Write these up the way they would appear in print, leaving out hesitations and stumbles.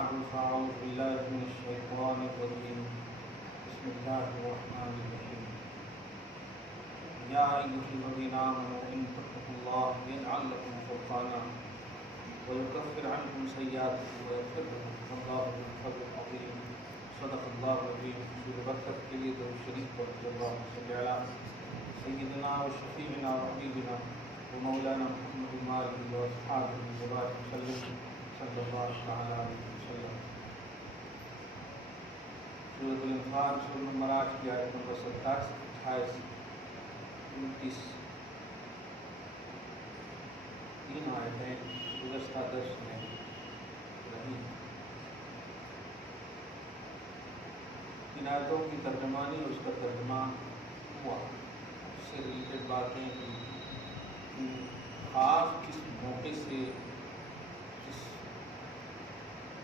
بعد فأعوذ بالله من الشيطان الرجيم بسم الله الرحمن الرحيم يا أيها الذين آمنوا إن تتقوا الله يجعل لكم فرقانا ويكفر عنكم سيئاتكم ويغفر لكم والله ذو الفضل العظيم صدق الله العظيم. سورہ برکت کے لیے درود شریف پڑھتے اللهم صل علی سیدنا و شفیعنا و حبیبنا و مولانا محمد وآلہ واصحابہ وبارک وسلم صلی اللہ تعالی علیہ وسلم. سورۃ الانفال سورہ نمبر 8 کی آیت نمبر 27 28 29 تین آیتیں گزشتہ درس میں رہی. ان آیتوں کی ترجمانی اور اس کا ترجمہ ہوا. اس سے ریلیٹڈ باتیں خاص کس موقع سے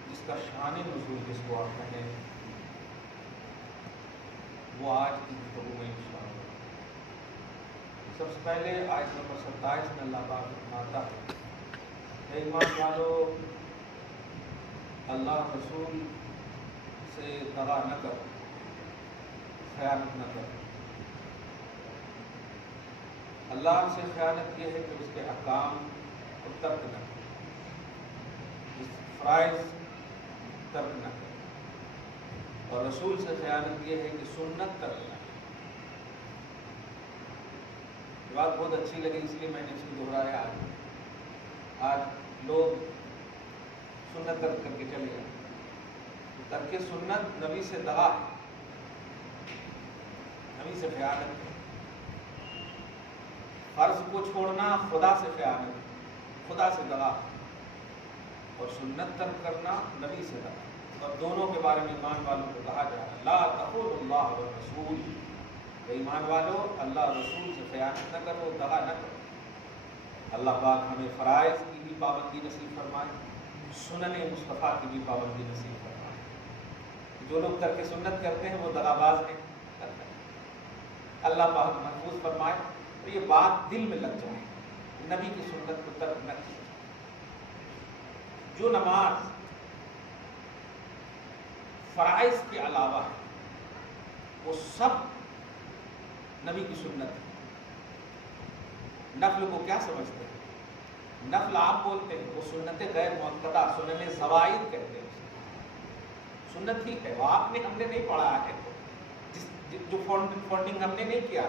جس کا شان نزول جس کو آپ کہیں وہ آج کی گفتگو میں انشاءاللہ. سب سے پہلے آیت نمبر 27 میں اللہ پاک فرماتا ہے اے ایمان والو اللہ رسول سے دغا نہ کرو، خیانت نہ کرو. اللہ سے خیانت یہ ہے کہ اس کے احکام کو ترک نہ کرو، اس فرائض ترک نہ کرو. اور رسول سے خیانت یہ ہے کہ سنت ترک نہ کرو. یہ بات بہت اچھی لگی اس لیے میں نے اس کو دہرایا. آج لوگ سنت ترک کر کے چلے گئے. ترک سنت نبی سے دغا ہے، نبی سے خیانت ہے. فرض کو چھوڑنا خدا سے خیانت ہے، خدا سے دغا ہے. اور سنت ترک کرنا نبی سے دغا. اور دونوں کے بارے میں ایمان والوں کو کہا جا رہا ہے لا تخونوا اللہ والرسول. ایمان والو اللہ رسول سے خیانت نہ کرو، دغا نہ کرو. اللہ پاک ہمیں فرائض کی بھی پابندی نصیب فرمائے، سنن مصطفیٰ کی بھی پابندی نصیب فرمائے. جو لوگ ترک سنت کرتے ہیں وہ دغاباز ہیں. اللہ پاک محفوظ فرمائے. تو یہ بات دل میں لگ جائے، نبی کی سنت کو ترک نہ کیا. جو نماز فرائض کے علاوہ ہے وہ سب نبی کی سنت ہے. نفل کو کیا سمجھتے ہیں؟ نفل آپ بولتے ہیں، وہ سنت غیر مؤکدہ، سنن زوائد کہتے ہیں. سنت ہی ہے وہ، آپ نے ہم نے نہیں پڑھا ہے. جو فونڈنگ ہم نے نہیں کیا،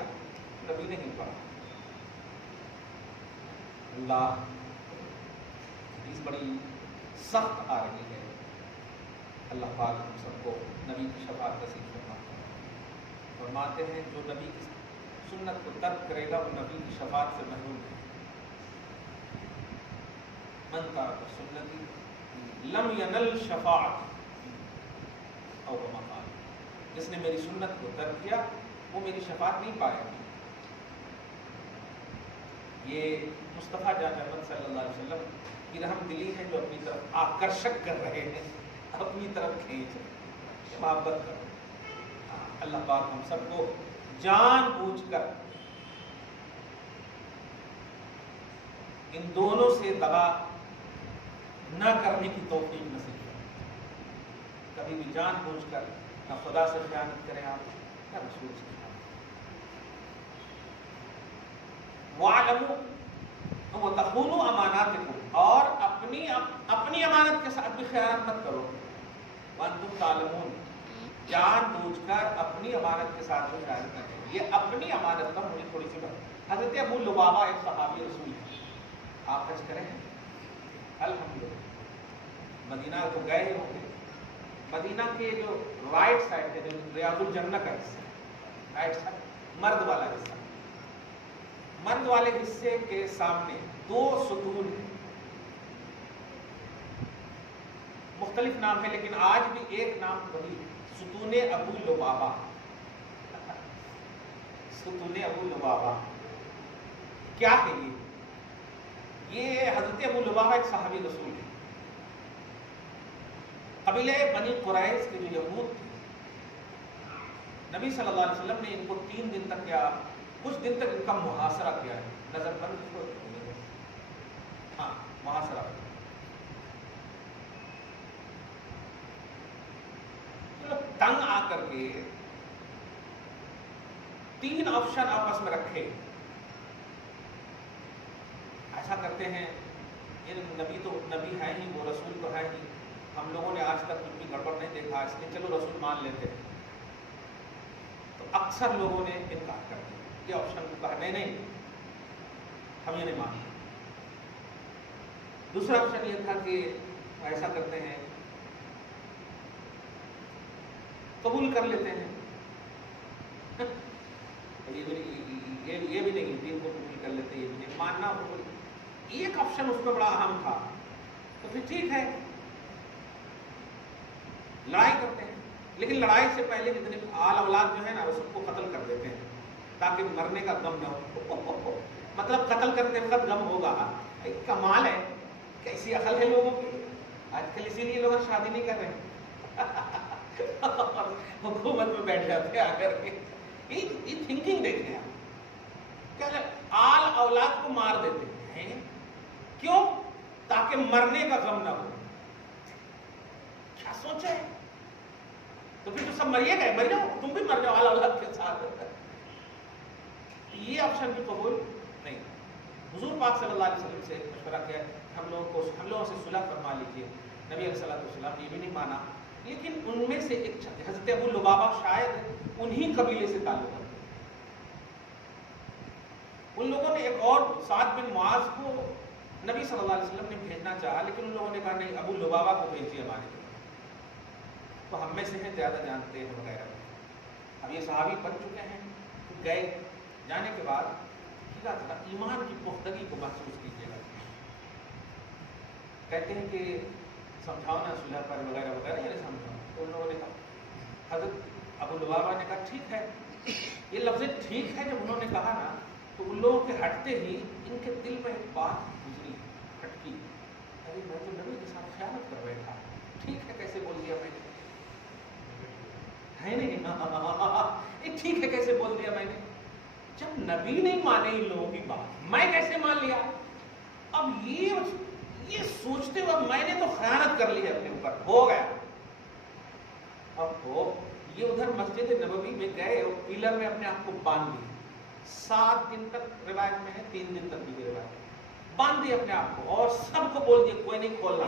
نبی نے نہیں پڑھا. اللہ حدیث بڑی سخت آ رہی ہے. اللہ پاک ہم سب کو نبی کی شفاعت نصیب فرماتے ہیں. فرماتے ہیں جو نبی کی سنت کو ترک کرے گا وہ نبی کی شفاعت سے محروم ہے. من ترک سنتی لم ینل شفاعت او کما قال. جس نے میری سنت کو ترک کیا وہ میری شفاعت نہیں پائے گا. یہ مصطفیٰ جان احمد صلی اللہ علیہ وسلم کی رحم دلی ہے جو اپنی طرف آکرشک کر رہے ہیں، اپنی طرف کھینچ رہے ہیں. محبت کرو. اللہ پاک ہم سب کو جان بوجھ کر ان دونوں سے دغا نہ کرنے کی توفیق نصیب کرے. کبھی بھی جان بوجھ کر نہ خدا سے خیانت کریں آپ، نہ رسول سے خیانت. وَاعْلَمُوا وَتَخُونُوا أَمَانَاتِكُمْ. اور اپنی امانت کے ساتھ بھی خیانت مت کرو. وَأَنْتُمْ تَعْلَمُونَ. جان بوجھ کر اپنی امانت کے ساتھ بھی خیانت نہ کریں. یہ اپنی امانت پر مجھے تھوڑی سی بات. حضرت ابو لبابہ ایک صحابی رسول ہیں. آپ حج کریں الحمدللہ. مدینہ تو گئے ہوں گے. مدینہ کے جو رائٹ سائڈ ہے، جو ریاض الجنہ کا حصہ، رائٹ سائڈ مرد والا حصہ، مرد والے حصے کے سامنے 2 ستون ہیں. مختلف نام ہے لیکن آج بھی ایک نام وہی ہے، ستون ابو لبابہ. ستون ابو لبابہ کیا ہے یہ حضرت ابو لبابہ ایک صحابی رسول ہے. قبیلہ بنی قریظ کے جو یہود تھے، نبی صلی اللہ علیہ وسلم نے ان کو 3 دن تک یا کچھ دن تک ان کا محاصرہ کیا ہے. نظر بند محاصرہ. تنگ آ کر کے 3 آپشن آپس میں رکھے. ایسا کرتے ہیں یہ نبی تو نبی ہے ہی, وہ رسول تو ہے ہی, ہم لوگوں نے آج تک کچھ بھی گڑبڑ نہیں دیکھا, اس لیے چلو رسول مان لیتے. تو اکثر لوگوں نے انکار کر دیا, یہ آپشن کو کہا نہیں ہم یہ نہیں مانتے. دوسرا آپشن یہ تھا کہ ایسا کرتے ہیں قبول کر لیتے ہیں. یہ بھی نہیں, دین کو قبول کر لیتے, یہ بھی نہیں ماننا. ایک آپشن اس میں بڑا اہم تھا, تو پھر ٹھیک ہے لڑائی کرتے ہیں, لیکن لڑائی سے پہلے جتنے آل اولاد جو ہے نا وہ سب کو قتل کر دیتے ہیں تاکہ مرنے کا غم نہ ہو. مطلب قتل کرتے وقت غم ہوگا. کمال ہے, کیسی عقل ہے لوگوں کی. آج کل اسی لیے لوگ شادی نہیں کر رہے حکومت میں بیٹھ جاتے آ کر کے. یہ تھنکنگ دیکھیں آپ, کیا آل اولاد کو مار دیتے ہیں, کیوں؟ تاکہ مرنے کا غم نہ ہو. کیا سوچا ہے؟ تو پھر تو سب مریے گئے, مر جاؤ, تم بھی مر جاؤ آل اولاد کے ساتھ. یہ آپشن بھی قبول نہیں. حضور پاک صلی اللہ علیہ وسلم سے مشورہ کیا, ہم لوگوں سے صلح فرما لیجیے. نبی علیہ الصلوۃ والسلام نے یہ بھی نہیں مانا, لیکن ان میں سے ایک حضرت ابو لبابہ شاید انہی قبیلے سے تعلق ہے. ان لوگوں نے ایک اور سعد بن معاذ کو نبی صلی اللہ علیہ وسلم نے بھیجنا چاہا, لیکن ان لوگوں نے کہا نہیں, ابو لبابہ کو بھیجیے ہمارے لیے, تو ہم میں سے ہیں, زیادہ جانتے ہیں وغیرہ. اب یہ صحابی بن چکے ہیں, گئے, جانے کے بعد ذرا ایمان کی پختگی کو محسوس کیجیے گا. کہتے ہیں کہ سمجھاؤ نا صلح پر وغیرہ وغیرہ, یہ سمجھاؤ. تو ان لوگوں نے کہا, حضرت ابو لبابہ نے کہا ٹھیک ہے. یہ لفظ ٹھیک ہے جب انہوں نے کہا نا, تو ان لوگوں کے ہٹتے ہی ان کے دل میں ایک بات گزری, کھٹکی, ارے میں تو نبی کے ساتھ خیانت کر بیٹھا. ٹھیک ہے کیسے بول دیا میں نے, ہے نہیں, یہ ٹھیک ہے کیسے بول دیا میں نے, جب نبی نہیں مانے ان لوگوں کی بات, میں کیسے مان لیا. اب یہ سوچتے ہوئے میں نے تو خیانت کر لی ہے اپنے اوپر, ہو گیا. اب وہ یہ ادھر مسجد نبوی میں گئے اور پیلر میں اپنے آپ کو باندھ دیے. 7 دن تک روایت میں ہے, 3 دن تک بھی روایت, باندھ دیے اپنے آپ کو, اور سب کو بول دیے کوئی نہیں کھولنا.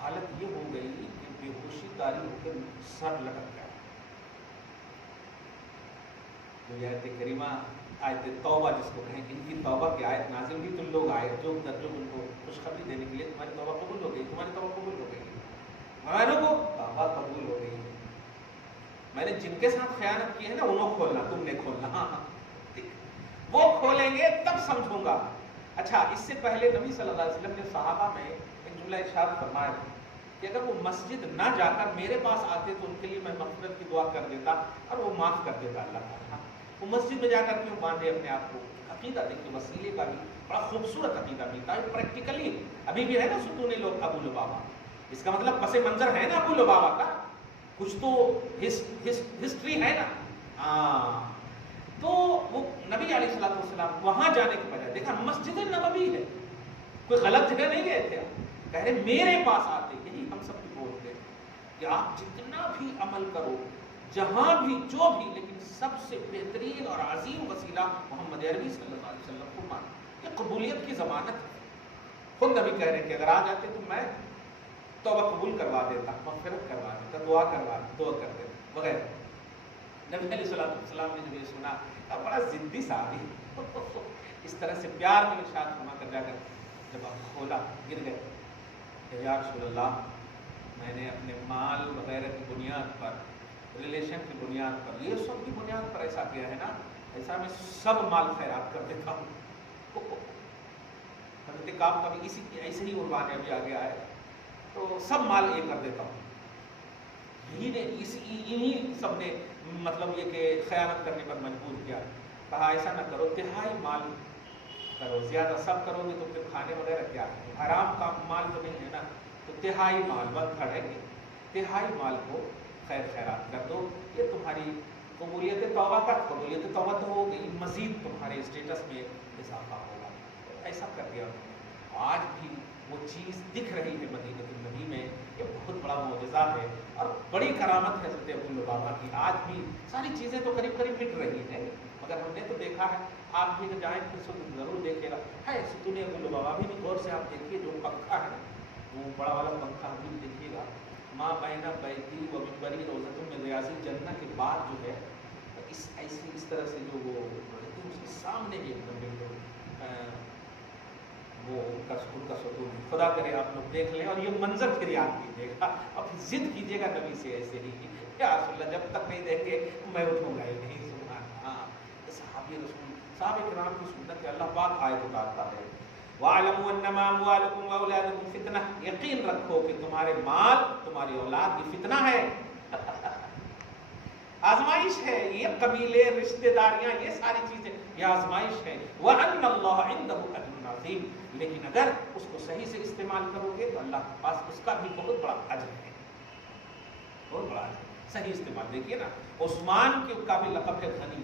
حالت یہ ہو گئی کہ بے ہوشی طاری ہو کے سر لٹک گیا. جو آیت کریمہ, آیت توبہ جس کو کہیں, ان کی توبہ کی آیت نازل ہوئی, تو لوگ آئے جو ان کو خوشخبری دینے کے لیے, تمہاری توبہ قبول ہو گئی, تمہاری توبہ قبول ہو گئی. مومنوں کو توبہ قبول ہو گئی. میں نے جن کے ساتھ خیانت کی ہے نا انہوں کھولنا, تم نے کھولنا. ہاں وہ کھولیں گے تب سمجھوں گا. اچھا, اس سے پہلے نبی صلی اللہ علیہ وسلم نے صحابہ میں ایک جملہ ارشاد فرمایا کہ اگر وہ مسجد نہ جا کر میرے پاس آتے تو ان کے لیے میں مغفرت کی دعا کر دیتا اور وہ معاف کر دیتا اللہ تعالیٰ. وہ مسجد میں جا کر کیوں باندھے اپنے آپ کو. عقیدہ دیکھیے, وسیلے کا بھی بڑا خوبصورت عقیدہ ملتا ہے پریکٹیکلی. ابھی بھی ہے نا ستون لوگ ابو لبابہ, اس کا مطلب پس منظر ہے نا ابو لبابہ کا, کچھ تو ہسٹری ہے نا. ہاں, تو وہ نبی علیہ الصلوۃ والسلام وہاں جانے کے بجائے, دیکھا مسجد نبوی ہے, کوئی غلط جگہ نہیں گئے تھے, کہہ رہے میرے پاس آتے. یہی ہم سب کو بولتے ہیں کہ آپ جتنا بھی عمل کرو, جہاں بھی جو بھی, لیکن سب سے بہترین اور عظیم وسیلہ محمد عربی صلی اللہ علیہ وسلم کو مانو. یہ قبولیت کی ضمانت ہے. خود نبی کہہ رہے ہیں کہ اگر آ جاتے تو میں توبہ قبول کروا دیتا, مغفرت کروا دیتا, دعا کر دیتا وغیرہ. نبی علیہ الصلوۃ والسلام نے جب یہ سنا, بڑا ضدی صحابی, اس طرح سے پیار میں ارشاد فرما کر جا کر جب آپ کھولا, گر گئے کہ یا رسول اللہ, میں نے اپنے مال وغیرہ کی بنیاد پر, ریلیشن کی بنیاد پر, یہ سب کی بنیاد پر ایسا کیا ہے نا, ایسا میں سب مال خیرات کر دیتا ہوں. حضرت کعب کا بھی ایسے ہی عنوان ابھی آگے آئے, تو سب مال یہ کر دیتا ہوں. انہی سب نے مطلب یہ کہ خیانت کرنے پر مجبور کیا. کہا ایسا نہ کرو, تہائی مال کرو, زیادہ سب کرو گے تو پھر کھانے وغیرہ کیا ہے, حرام کا مال تو نہیں ہے نا, تو تہائی مال ون تھرڈ ہے کہ تہائی مال کو خیر خیرات کر دو. یہ تمہاری قبولیت توبہ کا, قبولیت توبہ تو ہو گئی, مزید تمہارے اسٹیٹس میں اضافہ ہوگا. ایسا کر دیا. آج بھی وہ چیز دکھ رہی ہے مدینہ النبی میں، یہ بہت بڑا معجزہ ہے اور بڑی کرامت ہے حضرت ابو لبابہ کی۔ آج بھی ساری چیزیں تو قریب قریب مٹ رہی ہیں، مگر ہم نے تو دیکھا ہے، آپ بھی جائیں پھر ضرور دیکھے گا ہے ستون ابو لبابہ بھی غور سے آپ دیکھیے، جو پنکھا ہے وہ بڑا والا پنکھا بھی دیکھیے گا، ماں بین بیتی و منبری روضۃ من ریاض الجنہ کے بعد جو ہے اس طرح سے جو وہ اس کے سامنے بھی ایک دم بالکل وہ ان کا ستون، خدا کرے آپ لوگ دیکھ لیں اور یہ منظر پھر یاد کیجیے گا، اب ضد کیجیے گا نبی سے ایسے ہی، یا رسول اللہ جب تک نہیں دیکھے میں اٹھوں گا ہی نہیں۔ سبحان اللہ، صحابی رسول صحابہ کرام کی سنت ہے، اللہ پاک آیت اتارتا ہے، وَاعْلَمُوا أَنَّمَا أَمْوَالُكُمْ وَأَوْلَادُكُمْ فِتْنَةٌ، یقین رکھو کہ تمہارے مال تمہاری اولاد یہ فتنہ ہے، آزمائش ہے، یہ قبیلے رشتہ داریاں یہ ساری چیزیں یہ آزمائش ہے، وَأَنَّ اللَّهَ عِندَهُ أَجْرٌ عَظِيمٌ، لیکن اگر اس کو صحیح سے استعمال کرو گے تو اللہ کے پاس اس کا بھی بہت بڑا اجر ہے، بہت بڑا اجر، صحیح استعمال۔ دیکھیے نا عثمان کا بھی لقب ہے غنی،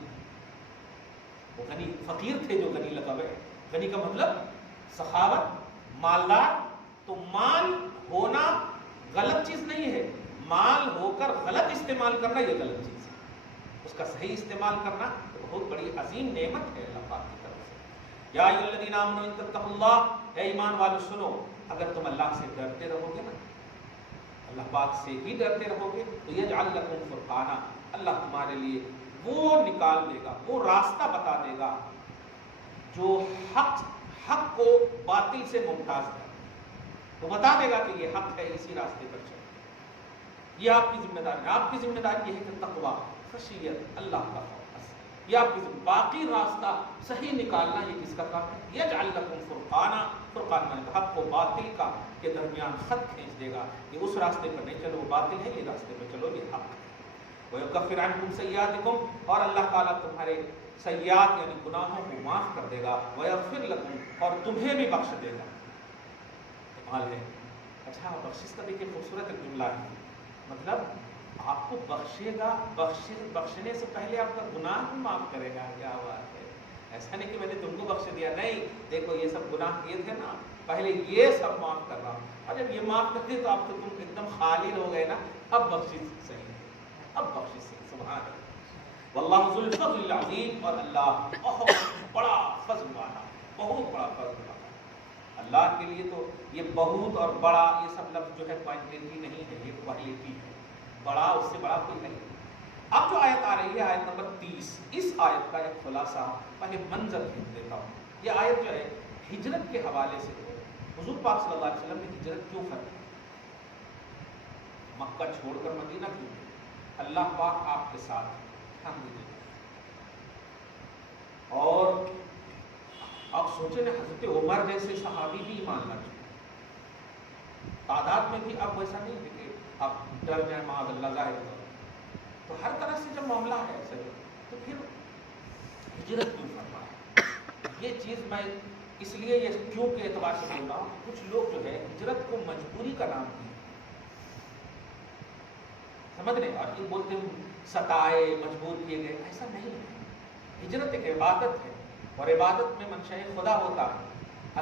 وہ غنی فقیر تھے جو غنی لقب ہے، غنی کا مطلب سخاوت، مالدار، تو مال ہونا غلط چیز نہیں ہے، مال ہو کر غلط استعمال کرنا یہ غلط چیز ہے، اس کا صحیح استعمال کرنا تو بہت بڑی عظیم نعمت ہے اللہ پاک کی طرف سے۔ یا ایھا الذین آمنوا ان تتقوا اللہ، اے ایمان والو سنو، اگر تم اللہ سے ڈرتے رہو گے نا، اللہ پاک سے ہی ڈرتے رہو گے تو یجعل لکم فرقانا، اللہ تمہارے لیے وہ نکال دے گا، وہ راستہ بتا دے گا جو حق کو باطل سے ممتاز ہے، وہ بتا دے گا کہ یہ حق ہے، اسی راستے پر چلو۔ یہ آپ کی ذمہ داری ہے، آپ کی ذمہ داری یہ ہے کہ تقویٰ، خشیت، اللہ کا خوف، یہ آپ کی ذمہ، باقی راستہ صحیح نکالنا یہ کس کا کام ہے؟ یجعل لکم فرقانا، فرقان مانے حق و باطل کا کے درمیان خط کھینچ دے گا، یہ اس راستے پر نہیں چلو وہ باطل ہے، یہ راستے پر چلو یہ حق ہے۔ وَيُكَفِّرْ عَنْكُمْ سَيِّئَاتِكُمْ، اور اللہ تعالیٰ تمہارے سیئات یعنی گناہوں کو معاف کر دے گا، وَيَغْفِرْ لَكُمْ، اور تمہیں بھی بخش دے گا۔ کمال ہے۔ اچھا بخشش کا دیکھیے خوبصورت ایک جملہ ہے، مطلب آپ کو بخشے گا، بخشنے سے پہلے آپ کا گناہ بھی معاف کرے گا، کیا بات ہے، ایسا نہیں کہ میں نے تم کو بخش دیا، نہیں، دیکھو یہ سب گناہ کیے تھے نا، پہلے یہ سب معاف کر رہا ہوں، اور جب یہ معاف کر دے تو اب تو تم ایک دم خالی ہو گئے نا، اب بخشش صحیح ہے، اب بخشش صحیح، سبحان اللہ۔ واللہ ذو الفضل العظیم، اور اللہ بہت بڑا فضل والا، بہت بڑا فضل والا۔ اللہ کے لیے تو یہ بہت اور بڑا یہ سب لفظ جو ہے کوانٹیٹی نہیں ہے، یہ کوالٹی ہے، بڑا اس سے بڑا کوئی نہیں۔ اب جو آیت آ رہی ہے آیت نمبر 30، اس آیت کا ایک خلاصہ پہلے منظر کھینچ دیتا ہوں۔ یہ آیت جو ہے ہجرت کے حوالے سے ہے، حضور پاک صلی اللہ علیہ وسلم نے ہجرت کیوں فرمائی، مکہ چھوڑ کر مدینہ کیوں، اللہ پاک آپ کے ساتھ الحمدللہ۔ اور آپ سوچیں نا حضرت عمر جیسے صحابی بھی ایمان لا چکے، تعداد میں بھی اب ویسا نہیں ہے کہ آپ ڈر جائیں معاذ اللہ ظاہر ہو، تو ہر طرح سے جب معاملہ ہے ایسے تو پھر ہجرت کیوں فرمایا؟ یہ چیز میں اس لیے یہ کیوں کے اعتبار سے بول رہا ہوں، کچھ لوگ جو ہے ہجرت کو مجبوری کا نام دیں، سمجھ رہے، اور یہ بولتے ہیں ستائے مجبور کیے گئے، ایسا نہیں ہے۔ ہجرت ایک عبادت ہے، اور عبادت میں منشاء خدا ہوتا ہے،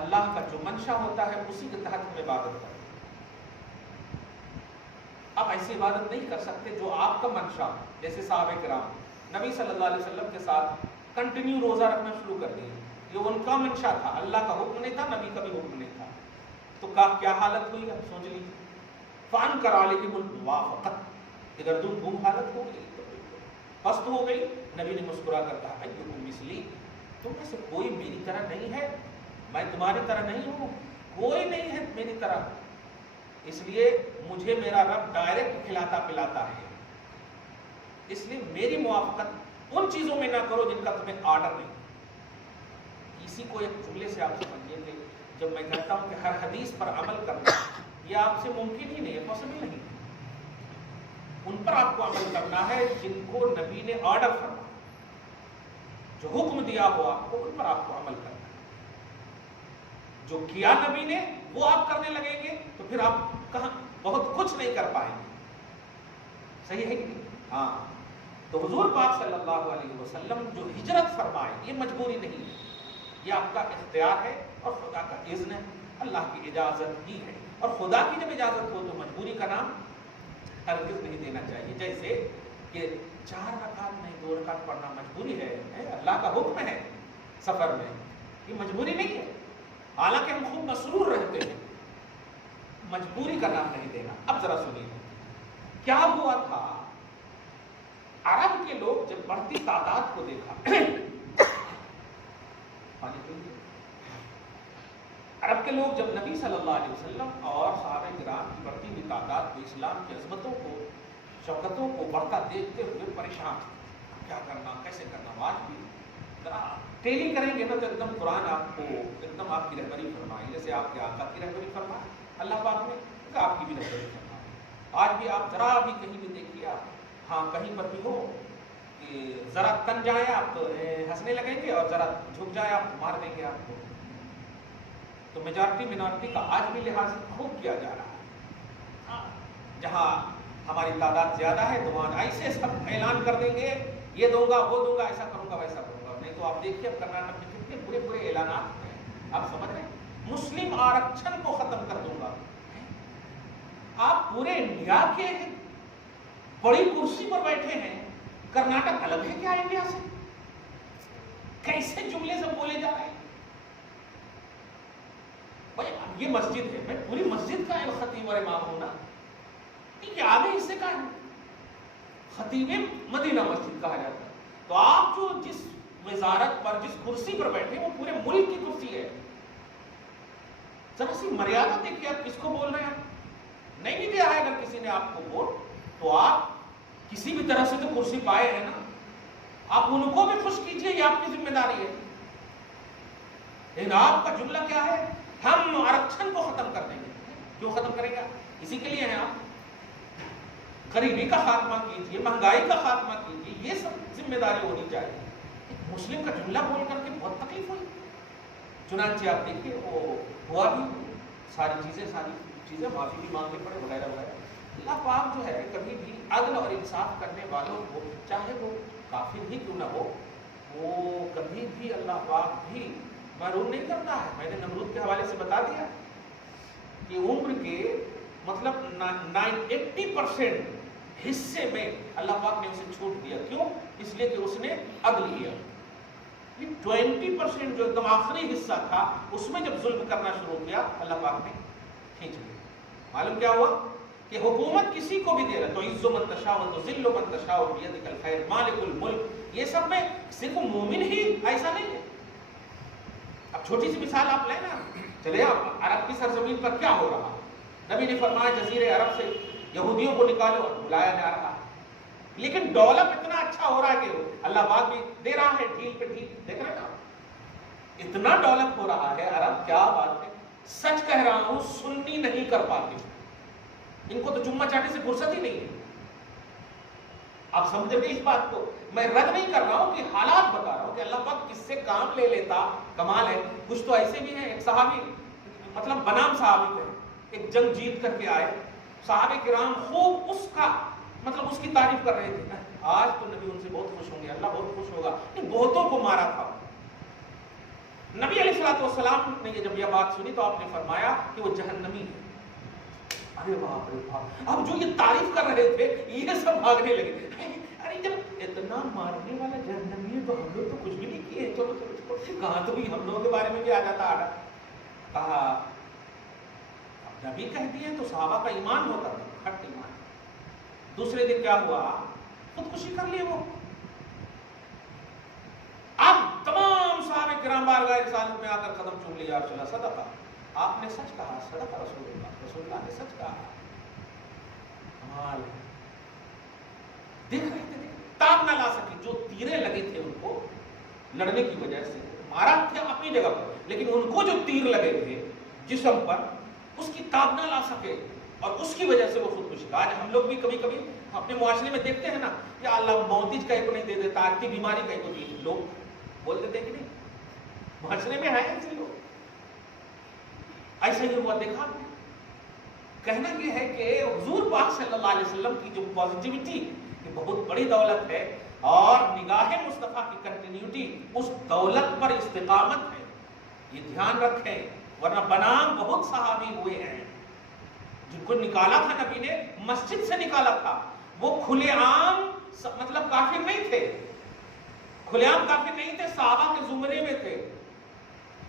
اللہ کا جو منشا ہوتا ہے اسی کے تحت ہم عبادت کریں۔ آپ ایسی عبادت نہیں کر سکتے جو آپ کا منشا، جیسے صحابہ کرام نبی صلی اللہ علیہ وسلم کے ساتھ کنٹینیو روزہ رکھنا شروع کر دیے، یہ ان کا منشا تھا، اللہ کا حکم نہیں تھا، نبی کا بھی حکم نہیں تھا، تو کیا حالت ہوئی اب سوچ لیجیے، فَأَنْكَرَ عَلَيْهِمُ الْمُوَافَقَةَ، اگر دھوم حالت ہو گئی تو پست ہو گئی، نبی نے مسکرا کر کہا اَيُّكُمْ مِثْلِي، تم میں سے کوئی میری طرح نہیں ہے، میں تمہاری طرح نہیں ہوں، کوئی نہیں ہے میری طرح، اس لیے مجھے میرا رب ڈائریکٹ کھلاتا پلاتا ہے، اس لیے میری موافقت ان چیزوں میں نہ کرو جن کا تمہیں آرڈر نہیں۔ اسی کو ایک جملے سے آپ سمجھیے کہ جب میں کہتا ہوں کہ ہر حدیث پر عمل کرنا یہ آپ سے ممکن ہی نہیں ہے، پاسبل نہیں، ان پر آپ کو عمل کرنا ہے جن کو نبی نے آرڈر فرمایا، جو حکم دیا ہو آپ کو، ان پر آپ کو عمل کرنا ہے، جو کیا نبی نے وہ آپ کرنے لگیں گے تو پھر آپ کہاں بہت کچھ نہیں کر پائیں گے، صحیح ہے کہ نہیں؟ ہاں، تو حضور پاک صلی اللہ علیہ وسلم جو ہجرت فرمائے یہ مجبوری نہیں ہے، یہ آپ کا اختیار ہے اور خدا کا اذن ہے، اللہ کی اجازت ہی ہے، اور خدا کی جب اجازت ہو تو مجبوری کا نام ہرگز نہیں دینا چاہیے. جیسے کہ 4 رکعت نہیں 2 رکعت پڑھنا مجبوری ہے، اللہ کا حکم ہے سفر میں، یہ مجبوری نہیں ہے، حالانکہ ہم خوب مسرور رہتے ہیں. مجبوری کا نام نہیں دینا. اب ذرا سنیے کیا ہوا تھا. عرب کے لوگ جب بڑھتی تعداد کو دیکھا، عرب کے لوگ جب نبی صلی اللہ علیہ وسلم اور صحابہ کرام کی بڑھتی ہوئی تعداد کو، اسلام کی عظمتوں کو، شوکتوں کو بڑھتا دیکھتے ہوئے پریشان تھے. کیا کرنا، کیسے کرنا. آج بھی ذرا ٹیلی کریں گے نا تو ایک دم قرآن آپ کو ایک دم آپ کی رہبری فرمائے، جیسے آپ کے آقا کی رہبری فرمائے اللہ پاک نے، آپ کی بھی رہبری فرمائے. آج بھی آپ ذرا بھی کہیں بھی دیکھیے، آپ ہاں کہیں پر بھی ہو کہ ذرا تن جائیں آپ تو ہنسنے لگیں گے، اور ذرا جھک جائیں آپ تو مار دیں گے آپ کو. تو میجارٹی منارٹی کا آج بھی لحاظ خوب کیا جا رہا ہے. جہاں ہماری تعداد زیادہ ہے تو وہاں ایسے سب اعلان کر دیں گے، یہ دوں گا وہ دوں گا، ایسا کروں گا ویسا کروں گا. نہیں تو آپ دیکھیے اب کرناٹک میں کتنے برے برے اعلانات ہیں. آپ سمجھ رہے ہیں، مسلم آرکشن کو ختم کر دوں گا. آپ پورے انڈیا کے بڑی کرسی پر بیٹھے ہیں، کرناٹک الگ ہے کیا انڈیا سے؟ کیسے جملے سے بولے جا رہے ہیں. بھائی یہ مسجد ہے، میں پوری مسجد کا خطیب اور امام ہوں نا، کہ آگے حصے کا ہے خطیب مدینہ مسجد کہا جاتا ہے. تو آپ جو جس وزارت پر، جس کرسی پر بیٹھے وہ پورے ملک کی کرسی ہے. ذرا سی مریادہ دیکھیے آپ کس کو بول رہے ہیں. نہیں بھی دیا ہے اگر کسی نے آپ کو ووٹ تو آپ کسی بھی طرح سے تو کرسی پائے ہیں نا، آپ ان کو بھی خوش کیجئے، یہ آپ کی ذمہ داری ہے. لیکن آپ کا جملہ کیا ہے، ہم آرکشن کو ختم کر دیں گے. کیوں ختم کریں گے؟ اسی کے لیے ہیں آپ. غریبی کا خاتمہ کیجیے، مہنگائی کا خاتمہ کیجیے، یہ سب ذمہ داری ہونی چاہیے. مسلم کا جملہ بول کر کے بہت تکلیف ہوئی. چنانچہ آپ دیکھیے وہ ہوا بھی، ساری چیزیں معافی بھی مانگنے پڑے وغیرہ وغیرہ. اللہ پاک جو ہے کبھی بھی عدل اور انصاف کرنے والوں کو، چاہے وہ کافر ہی کیوں نہ ہو، وہ کبھی بھی اللہ پاک بھی محروم نہیں کرتا ہے. میں نے نمرود کے حوالے سے بتا دیا کہ عمر کے مطلب 80% حصے میں اللہ پاک نے اسے چھوٹ دیا. کیوں؟ اس لیے کہ اس نے عدل کیا. 20% جو ایک دم آخری حصہ تھا اس میں جب ظلم کرنا شروع کیا اللہ پاک نے کھینچ لیا. معلوم کیا ہوا کہ حکومت کسی کو بھی دے رہا تو عز من تشاء و ذل من تشاء بیدک الخیر مالک الملک. یہ سب میں صرف مومن ہی ایسا نہیں ہے. اب چھوٹی سی مثال آپ لیں نا، چلے آپ عرب کی سرزمین پر کیا ہو رہا. نبی نے فرمایا جزیرے عرب سے یہودیوں کو نکالو اور بلایا جا رہا ہے. لیکن ڈیولپ اتنا اچھا ہو رہا ہے کہ اللہ پاک بھی دے رہا ہے ڈھیل پہ ڈھیل. دیکھ رہے نا اتنا ڈیولپ ہو رہا ہے عرب، کیا بات ہے. سچ کہہ رہا ہوں سنی نہیں کر پاتے، ان کو تو چمہ چاٹی سے فرصت ہی نہیں ہے. آپ سمجھے گے اس بات کو. میں رد نہیں کر رہا ہوں کہ حالات بتا رہا ہوں کہ اللہ پاک کس سے کام لے لیتا. کمال ہے. کچھ تو ایسے بھی ہیں، ایک صحابی مطلب بنام صحابی تھے، ایک جنگ جیت کر کے آئے. صحابہ کرام خوب اس کا مطلب اس کی تعریف کر رہے تھے. آج تو نبی ان سے بہت خوش ہوں گے، اللہ بہت خوش ہوگا. بہتوں کو مارا تھا. نبی علیہ الصلوۃ والسلام نے جب یہ بات سنی تو آپ نے فرمایا کہ وہ جہنمی ہے. ارے باپ رے باپ. اب جو یہ تعریف کر رہے تھے یہ سب بھاگنے لگے. ارے جب اتنا مارنے والا جہنمی ہے تو ہم لوگ تو کچھ بھی نہیں کیے. چلو چلو کہاں تو بھی ہم لوگوں کے بارے میں بھی آ جاتا. کہا نبی کہہ دیے تو صحابہ کا ایمان ہوتا تھا، کھٹ ایمان. دوسرے دن کیا ہوا، خودکشی کر لیے وہ. اب تمام صحابہ کرام بارگاہ رسالت میں آ کر قدم چوم لیا. چلا صدقہ، آپ نے سچ کہا. صدقہ رسول اللہ نے سچ کہا. کمال. دیکھ رہے تھے تاب نہ لا سکے. جو تیرے لگے تھے ان کو لڑنے کی وجہ سے مارا تھا اپنی جگہ پر، لیکن ان کو جو تیر لگے تھے جسم پر اس کی تاب نہ لا سکے اور اس کی وجہ سے وہ خودکشی. آج ہم لوگ بھی کبھی کبھی اپنے معاشرے میں دیکھتے ہیں نا، یا اللہ موتیج کا ایک نہیں دے دیتا، آتی بیماری کا ایک دی. لوگ بول دیتے کہ نہیں معاشرے میں ہے ایسے لوگ. ایسا ہی ہوا دیکھا. کہنا یہ ہے کہ حضور پاک صلی اللہ علیہ وسلم کی جو پازیٹیوٹی یہ بہت بڑی دولت ہے، اور نگاہ مصطفیٰ کی کنٹینیوٹی اس دولت پر استقامت ہے. یہ دھیان رکھیں ورنہ بنام بہت صحابی ہوئے ہیں جن کو نکالا تھا نبی نے، مسجد سے نکالا تھا، وہ کھلے عام مطلب کافر نہیں تھے، کھلے عام کافر نہیں تھے، صحابہ کے زمرے میں تھے،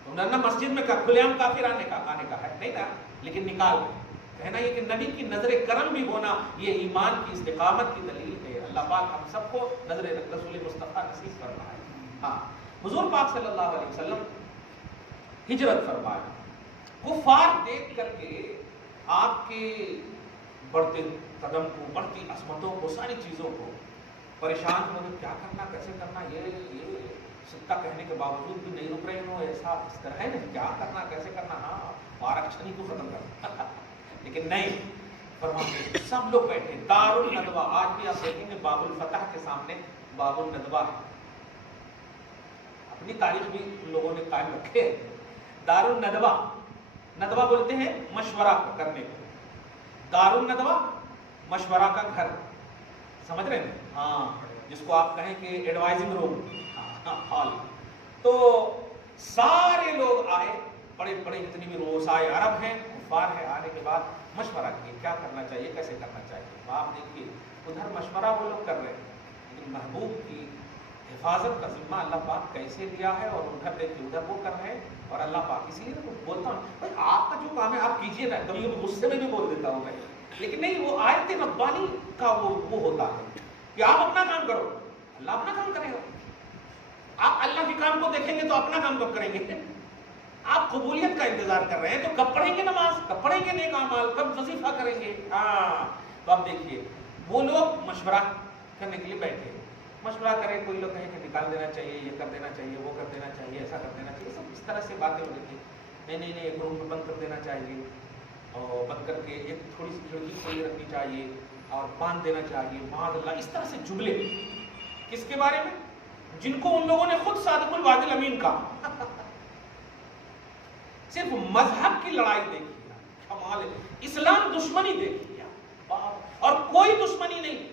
انہوں نے مسجد میں کھلے عام کافر آنے کا ہے نہیں نا، لیکن نکال گئے۔ کہنا یہ کہ نبی کی نظر کرم بھی ہونا یہ ایمان کی استقامت کی دلیل ہے۔ اللہ پاک ہم سب کو نظر رسول مصطفیٰ نصیب فرمائے۔ ہاں، حضور پاک صلی اللہ علیہ وسلم ہجرت فرمائے، کفار دیکھ کر کے آپ کے بڑھتے قدم کو، بڑھتی عظمتوں کو، ساری چیزوں کو پریشان ہونے، کیا کرنا، کیسے کرنا، یہ سکہ کہنے کے باوجود بھی نہیں رک رہے ہوں، ایسا اس طرح ہے نا، کیا کرنا، کیسے کرنا، ہاں آرکشن کو ختم کرنا لیکن نہیں، فرماتے سب لوگ بیٹھے دار الندوہ، آج بھی آپ دیکھیں گے باب الفتح کے سامنے باب الندوہ ہے، اپنی تاریخ بھی لوگوں نے قائم رکھے ہیں۔ دار الندوہ، ندوہ بولتے ہیں مشورہ کرنے کو، دار الندوہ مشورہ کا گھر، سمجھ رہے ہیں؟ ہاں، جس کو آپ کہیں کہ ایڈوائزنگ روم، ہال۔ تو سارے لوگ آئے، بڑے بڑے جتنی بھی روسائے عرب ہیں، کفار ہیں، آنے کے بعد مشورہ کیے کیا کرنا چاہیے، کیسے کرنا چاہیے۔ آپ دیکھیے ادھر مشورہ وہ لوگ کر رہے ہیں، لیکن محبوب کی حفاظت کا ذمہ اللہ پاک کیسے دیا ہے، اور ادھر دیکھیے ادھر وہ کر رہے ہیں، اور اللہ پاک اسی لیے بولتا ہوں بھائی آپ کا جو کام ہے آپ کیجیے نا، کبھی کبھی غصے میں بھی بول دیتا ہوں میں، لیکن نہیں، وہ آیت ربانی کا وہ ہوتا ہے کہ آپ اپنا کام کرو، اللہ اپنا کام کرے گا۔ آپ اللہ کے کام کو دیکھیں گے تو اپنا کام کب کریں گے؟ آپ قبولیت کا انتظار کر رہے ہیں تو کب پڑھیں گے نماز، کب پڑھیں گے نیک اعمال، کب وظیفہ کریں گے؟ ہاں، تو آپ دیکھیے وہ لوگ مشورہ کرنے کے لیے بیٹھے، مشورہ کرے، کوئی لوگ کہیں کہ نکال دینا چاہیے، یہ کر دینا چاہیے، وہ کر دینا چاہیے، ایسا کر دینا چاہیے، سب اس طرح سے باتیں ہو رہی تھی۔ نہیں، ایک روم میں بند کر دینا چاہیے، اور بند کر کے ایک تھوڑی سی کھڑکی کھلی رکھنی چاہیے، اور باندھ دینا چاہیے، معاذ اللہ، اس طرح سے جملے کس کے بارے میں؟ جن کو ان لوگوں نے خود صادق الوعد الامین کہا۔ صرف مذہب کی لڑائی دیکھیے، کمال ہے، اسلام دشمنی دیکھیے، اور کوئی دشمنی نہیں،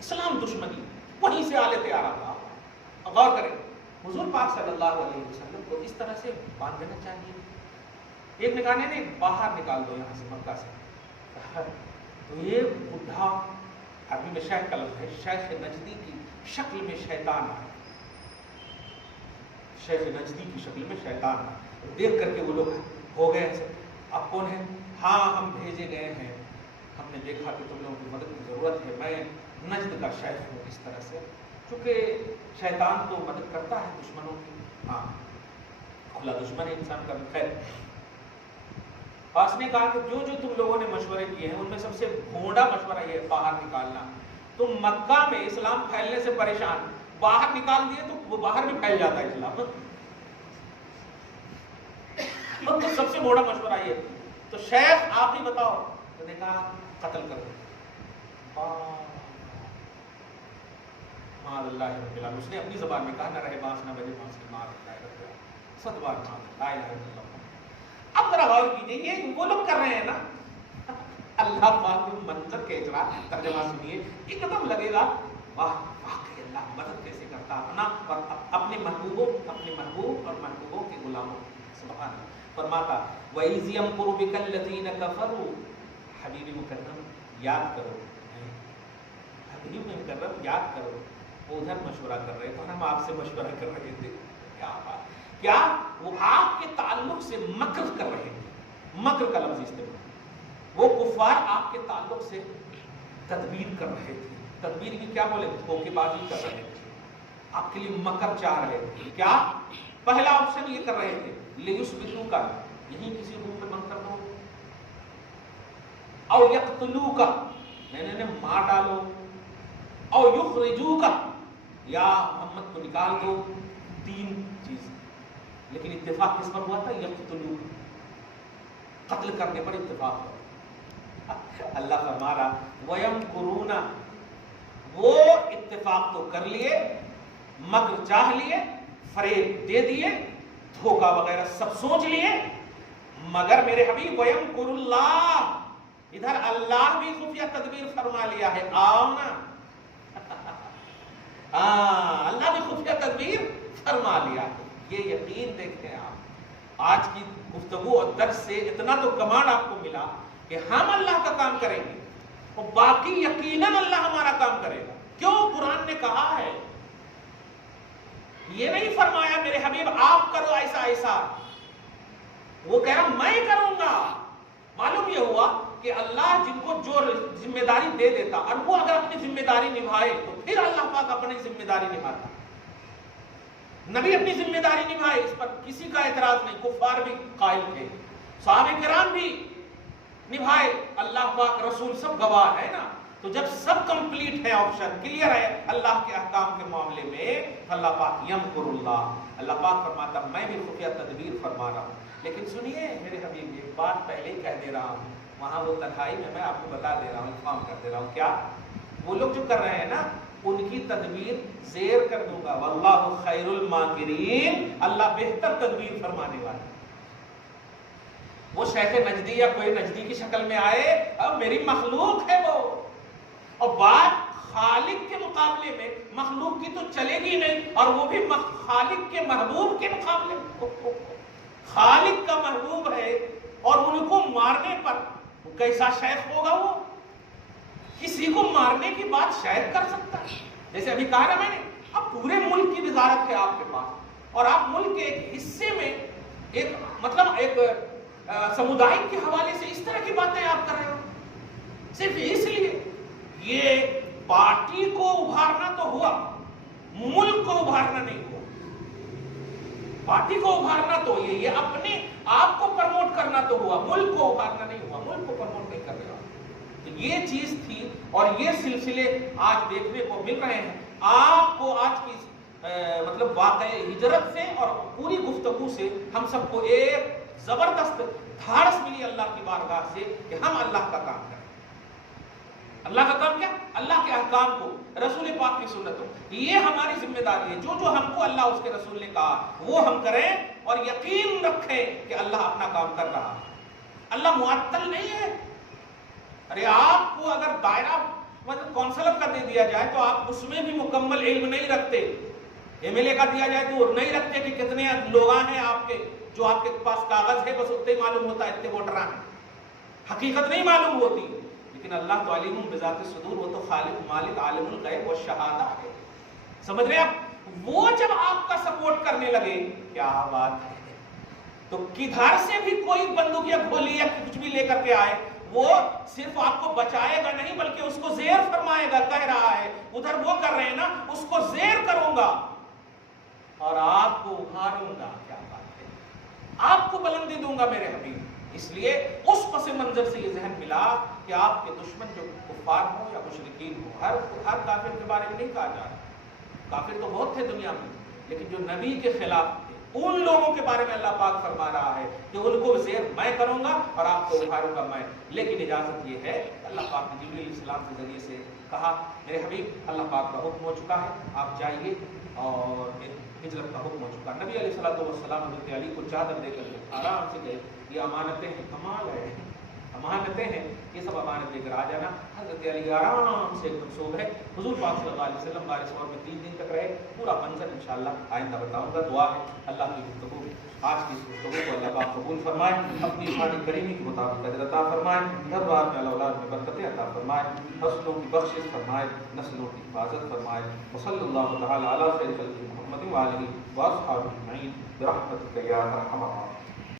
اسلام دشمنی وہیں سے آلے تیار آ۔ غور کریں، حضور پاک صلی اللہ علیہ وسلم کو اس طرح سے باندھ دینا چاہیے۔ ایک نکالنے نے باہر نکال دو یہاں سے، مکہ سے، تو یہ بڈھا، عربی میں شیخ کا لفظ ہے، شیخ نجدی کی شکل میں شیطان آئے، شیخ نجدی کی شکل میں شیطان آئے، دیکھ کر کے وہ لوگ ہو گئے ایسے، آپ کون ہیں؟ ہاں ہم بھیجے گئے ہیں، ہم نے دیکھا کہ تم لوگوں کی مدد کی ضرورت ہے، میں نجد کا شیخ ہوں، اس طرح سے، چونکہ شیطان تو مدد کرتا ہے دشمنوں کی، ہاں کھلا دشمن ہے انسان کا بھی۔ خیر، پاس نے کہا کہ جو تم لوگوں نے مشورے کیے ہیں ان میں سب سے بھونڈا مشورہ یہ ہے باہر نکالنا۔ تم مکہ میں اسلام پھیلنے سے پریشان، باہر نکال دیے تو وہ باہر بھی پھیل جاتا ہے اسلام، تو سب سے بڑا مشورہ یہ۔ تو شیخ آپ ہی بتاؤ، تو نے کہا قتل کر دو، معاذ اللہ رب العالمین، اس نے اپنی زبان میں کہا نہ رہے بانس نہ بجے بانس کی، معاذ اللہ رب العالمین، 7 بار معاذ لا الہ الا اللہ۔ اب ذرا غور کیجیے، یہ وہ لوگ کر رہے ہیں نا، اللہ پاک منظر کے اجرا ترجمہ سنیے، ایک قدم لگے گا واہ واقعی اللہ مدد کیسے کرتا اپنا اور اپنے محبوبوں اور محبوبوں کے غلاموں، سبحان اللہ۔ فرماتا وَإِذْ يَمْكُرُ بِكَ الَّذِينَ كَفَرُوا، حبیب مکرم یاد کرو، حبیب مکرم یاد کرو، وہ ادھر مشورہ کر رہے تھے، ہم آپ سے مشورہ کر رہے تھے، کیا بات، کیا وہ آپ کے تعلق سے مکر کر رہے تھے، مکر کا لفظ استعمال، وہ کفار آپ کے تعلق سے تدبیر کر رہے تھے، تدبیر کی کیا بولے، دھوکے بازی کر رہے تھے، آپ کے لیے مکر چاہ رہے تھے، کیا پہلا آپشن یہ کر رہے تھے لیسبتوک، یہیں کسی روم میں بند کر دو، او یقتلوک، نہیں مار ڈالو، او یخرجوک، یا محمد کو نکال دو، 3 چیز، لیکن اتفاق کس پر ہوا تھا؟ یقتلوک، قتل کرنے پر اتفاق ہوا۔ اللہ فرما رہا وَيَمْكُرُونَ، وہ اتفاق تو کر لیے، مکر چاہ لیے، فریب دے دیے، دھوکہ وغیرہ سب سوچ لیے، مگر میرے حبیب وَيَمْكُرُ اللَّهُ، ادھر اللہ بھی خفیہ تدبیر فرما لیا ہے، آؤ نا، اللہ بھی خفیہ تدبیر فرما لیا ہے، یہ یقین دیکھیں آپ، آج کی گفتگو اور درس سے اتنا تو کمانڈ آپ کو ملا کہ ہم اللہ کا کام کریں گے اور باقی یقیناً اللہ ہمارا کام کرے گا. کیوں؟ قرآن نے کہا ہے. یہ نہیں فرمایا میرے حبیب آپ کرو ایسا ایسا، وہ کہہ رہا میں کروں گا. معلوم یہ ہوا کہ اللہ جن کو جو ذمہ داری دے دیتا اور وہ اگر اپنی ذمہ داری نبھائے تو پھر اللہ پاک اپنی ذمہ داری نبھاتا. نبی اپنی ذمہ داری نبھائے، اس پر کسی کا اعتراض نہیں. کفار بھی قائل تھے، صحابہ کرام بھی نبھائے، اللہ پاک رسول سب گواہ ہے نا. تو جب سب کمپلیٹ ہے، آپشن کلیئر ہے اللہ کے احکام کے معاملے میں، اللہ پاک یمکر اللہ، اللہ پاک فرماتا میں بھی خفیہ تدبیر فرما رہا ہوں. لیکن سنیے میرے حبیب، ایک بات پہلے ہی کہہ دے رہا ہوں، وہاں وہ تنہائی میں آپ کو بتا دے رہا ہوں، انفارم کر دے رہا ہوں. کیا؟ وہ لوگ جو کر رہے ہیں نا، ان کی تدبیر زیر کر دوں گا. واللہ خیر الماکرین، اللہ بہتر تدبیر فرمانے والا. وہ شیخ نجدی یا کوئی نجدی کی شکل میں آئے، اب میری مخلوق ہے وہ، اور بات خالق کے مقابلے میں مخلوق کی تو چلے گی نہیں، اور وہ بھی خالق کے محبوب کے مقابلے میں. خالق کا محبوب ہے اور ان کو مارنے پر کیسا شیخ ہوگا؟ وہ کسی کو مارنے کی بات شیخ کر سکتا ہے؟ جیسے ابھی کہا نا میں نے، اب پورے ملک کی وزارت ہے آپ کے پاس، اور آپ ملک کے ایک حصے میں ایک مطلب ایک سمودائے کے حوالے سے اس طرح کی باتیں آپ کر رہے ہو، صرف اس لیے. یہ پارٹی کو ابھارنا تو ہوا، ملک کو ابھارنا نہیں ہوا. پارٹی کو ابھارنا تو یہ اپنے آپ کو پرموٹ کرنا تو ہوا، ملک کو ابھارنا نہیں ہوا، ملک کو پرموٹ نہیں کر رہا. تو یہ چیز تھی، اور یہ سلسلے آج دیکھنے کو مل رہے ہیں. آپ کو آج کی مطلب واقع ہجرت سے اور پوری گفتگو سے ہم سب کو ایک زبردست دھارس ملی اللہ کی بارگاہ سے کہ ہم اللہ کا کام کریں. اللہ کا کام کیا؟ اللہ کے احکام کو، رسول پاک کی سنتوں، یہ ہماری ذمہ داری ہے. جو ہم کو اللہ اس کے رسول نے کہا وہ ہم کریں، اور یقین رکھیں کہ اللہ اپنا کام کر رہا ہے. اللہ معطل نہیں ہے. ارے آپ کو اگر دائرہ مطلب کونسلر کا دے دیا جائے تو آپ اس میں بھی مکمل علم نہیں رکھتے. ایم ایل اے کا دیا جائے تو نہیں رکھتے کہ کتنے لوگ ہیں آپ کے، جو آپ کے پاس کاغذ ہے بس اتنے معلوم ہوتا ہے اتنے ووٹر ہیں، حقیقت نہیں معلوم ہوتی. لیکن اللہ تو علیم بذات الصدور، وہ تو خالق مالک عالم الغیب والشہادہ ہے. سمجھ رہے آپ؟ وہ جب آپ کا سپورٹ کرنے لگے، کیا بات ہے، تو کدھر سے بھی کوئی بندوق یا گولی یا کچھ بھی لے کر کے آئے، وہ صرف آپ کو بچائے گا نہیں بلکہ اس کو زیر فرمائے گا. کہہ رہا ہے ادھر وہ کر رہے ہیں نا، اس کو زیر کروں گا اور آپ کو ابھاروں گا. کیا بات ہے، آپ کو بلندی دوں گا میرے حبیب. اس لیے اس پس منظر سے یہ ذہن ملا کہ آپ کے دشمن جو کفار ہو یا مشرکین ہو، ہر کافر کے بارے میں نہیں کہا جا رہا. کافر تو بہت تھے دنیا میں، لیکن جو نبی کے خلاف تھے ان لوگوں کے بارے میں اللہ پاک فرما رہا ہے کہ ان کو زیر میں کروں گا اور آپ کو ابھاروں گا میں. لیکن اجازت یہ ہے، اللہ پاک نے جبریل علیہ السلام کے ذریعے سے کہا میرے حبیب اللہ پاک کا حکم ہو چکا ہے، آپ جائیے، اور ہجرت کا حکم ہو چکا. نبی علیہ السلام حضرت علی کو چادر دے کر آرام سے گئے. یہ امانتیں ہیں، کمال ہے، امانتیں ہیں، یہ سب امانت لے کر آ جانا. حضرت علی آرام سے ایک دم سو گئے. حضور پاک صلی اللہ علیہ وسلم غار ثور میں 3 دن تک رہے. پورا منظر انشاءاللہ آئندہ بتاؤں گا. دعا ہے اللہ کی گفتگو، آج کی اس گفتگو کو اللہ پاک قبول فرمائے، اپنی شان کریمی کے مطابق اجر عطا فرمائے، گھر بار میں اولاد میں برکتیں عطا فرمائے، نسلوں کی بخشش فرمائے، نسلوں کی حفاظت فرمائے. وصلی اللہ تعالی علی خیر خلق محمد وآلہ وأصحابہ اجمعین برحمتک یا ارحم الراحمین.